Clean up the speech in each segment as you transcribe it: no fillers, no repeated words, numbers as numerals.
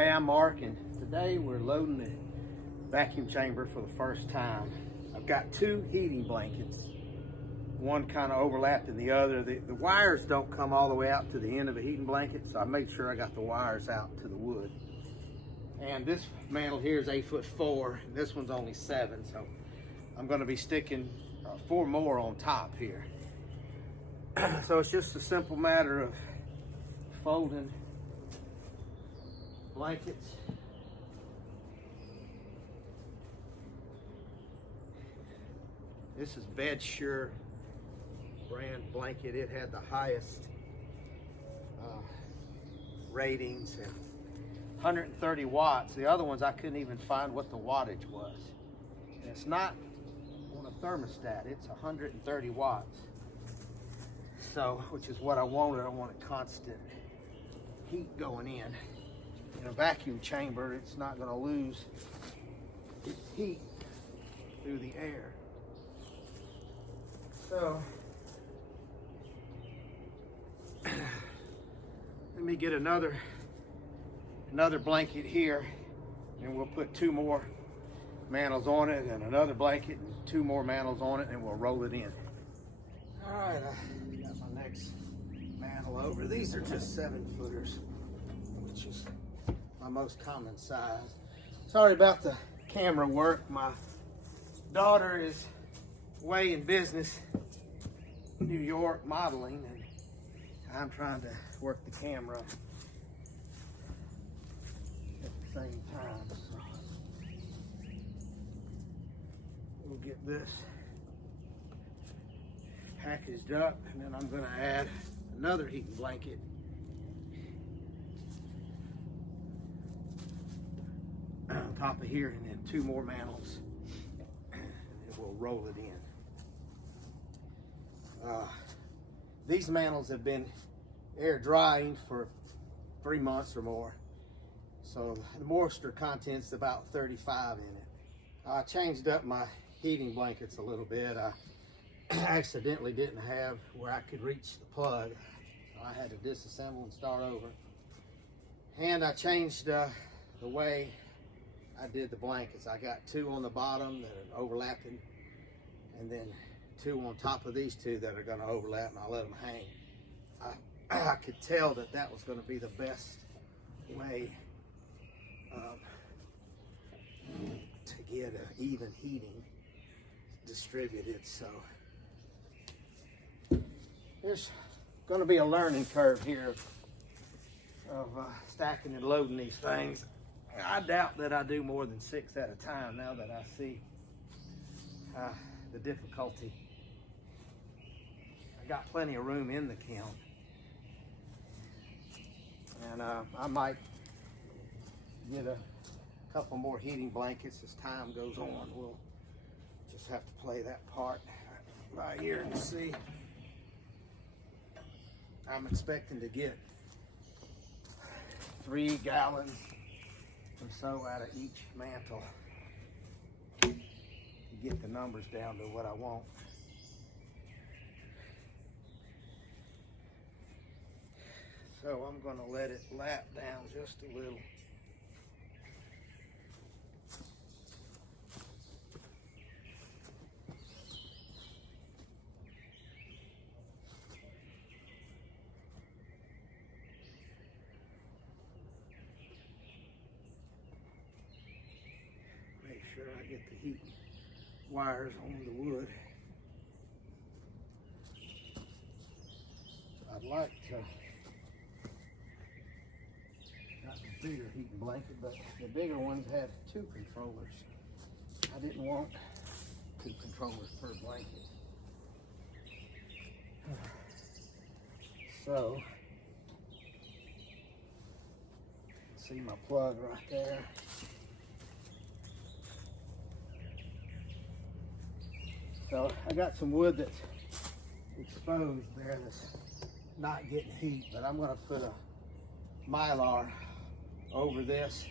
Hey, I'm Mark, and today we're loading the vacuum chamber for the first time. I've got two heating blankets, one kind of overlapping the other. The wires don't come all the way out to the end of a heating blanket, so I made sure I got the wires out to the wood. And this mantle here is 8'4", and this one's only 7, so I'm going to be sticking 4 more on top here. So it's just a simple matter of folding blankets. This is BedSure brand blanket. It had the highest ratings and 130 watts. The other ones I couldn't even find what the wattage was. And it's not on a thermostat, it's 130 watts. So, which is what I wanted. I wanted constant heat going in. In a vacuum chamber, it's not going to lose its heat through the air. So, let me get another blanket here, and we'll put 2 more mantles on it, and another blanket and 2 more mantles on it, and we'll roll it in. All right, I got my next mantle over. These are just 7-footers, which is my most common size. Sorry about the camera work. My daughter is away in business, New York, modeling, and I'm trying to work the camera at the same time. So we'll get this packaged up, and then I'm going to add another heating blanket on top of here, and then 2 more mantles, and we'll roll it in. These mantles have been air drying for 3 months or more, so the moisture content's about 35 in it. I changed up my heating blankets a little bit. I accidentally didn't have where I could reach the plug, so I had to disassemble and start over. And I changed the way I did the blankets. I got 2 on the bottom that are overlapping, and then 2 on top of these 2 that are going to overlap, and I let them hang. I could tell that that was going to be the best way to get an even heating distributed. So there's going to be a learning curve here of stacking and loading these things. I doubt that I do more than 6 at a time now that I see the difficulty. I got plenty of room in the kiln, and I might get a couple more heating blankets as time goes on. We'll just have to play that part by ear and see. I'm expecting to get 3 gallons or so out of each mantle to get the numbers down to what I want. So I'm going to let it lap down just a little. Make sure I get the heat wires on the wood. I'd like to got the bigger heating blanket, but the bigger ones had 2 controllers. I didn't want 2 controllers per blanket. So, see my plug right there. So I got some wood that's exposed there that's not getting heat, but I'm going to put a Mylar over this,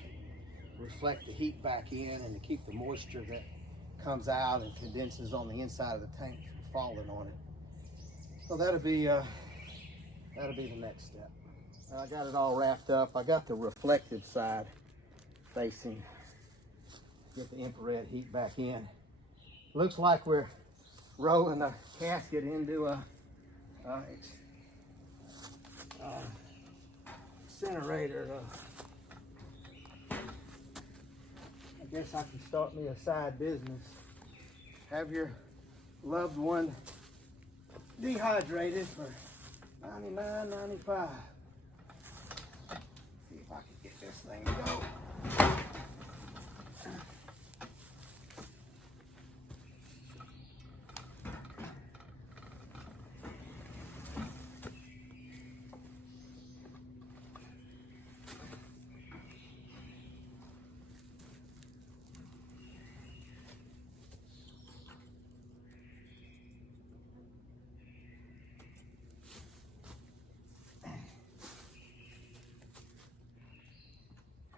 reflect the heat back in, and to keep the moisture that comes out and condenses on the inside of the tank from falling on it. So that'll be the next step. I got it all wrapped up. I got the reflective side facing, get the infrared heat back in. Looks like we're rolling a gasket into a incinerator. I guess I can start me a side business. Have your loved one dehydrated for $99.95. See if I can get this thing to go.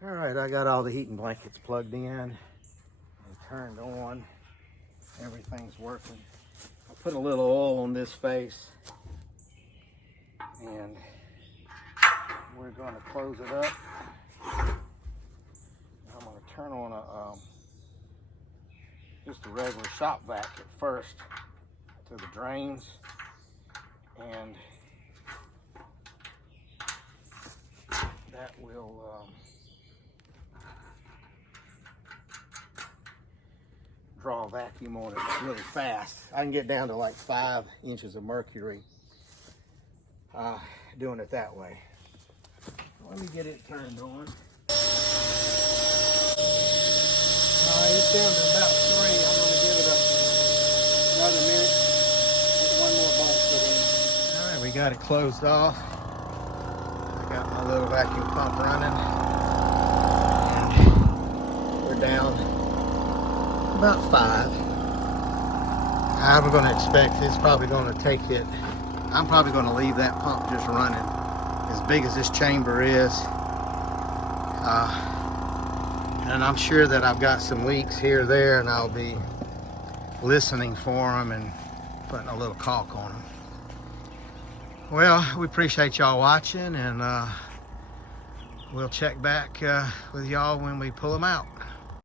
All right, I got all the heating blankets plugged in and turned on. Everything's working. I put a little oil on this face and we're going to close it up. I'm going to turn on just a regular shop vac at first to the drains, and that will draw a vacuum on it really fast. I can get down to like 5 inches of mercury doing it that way. Let me get it turned on. Alright, it's down to about 3. I'm going to give it another minute. Get one more bolt put in. Alright, we got it closed off. I got my little vacuum pump running. And we're down about 5. I'm going to expect it's probably going to take it. I'm probably going to leave that pump just running. As big as this chamber is, and I'm sure that I've got some leaks here or there, and I'll be listening for them and putting a little caulk on them. Well, we appreciate y'all watching, and we'll check back with y'all when we pull them out.